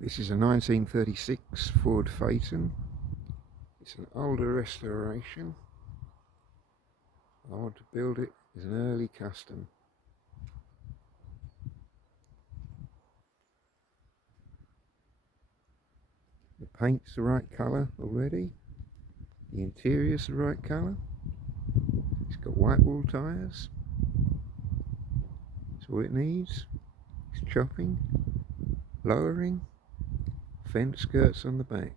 This is a 1936 Ford Phaeton. It's an older restoration. I want to build it as an early custom. The paint's the right colour already. The interior's the right colour. It's got white wall tyres. That's all it needs. It's chopping, lowering, fender skirts on the back.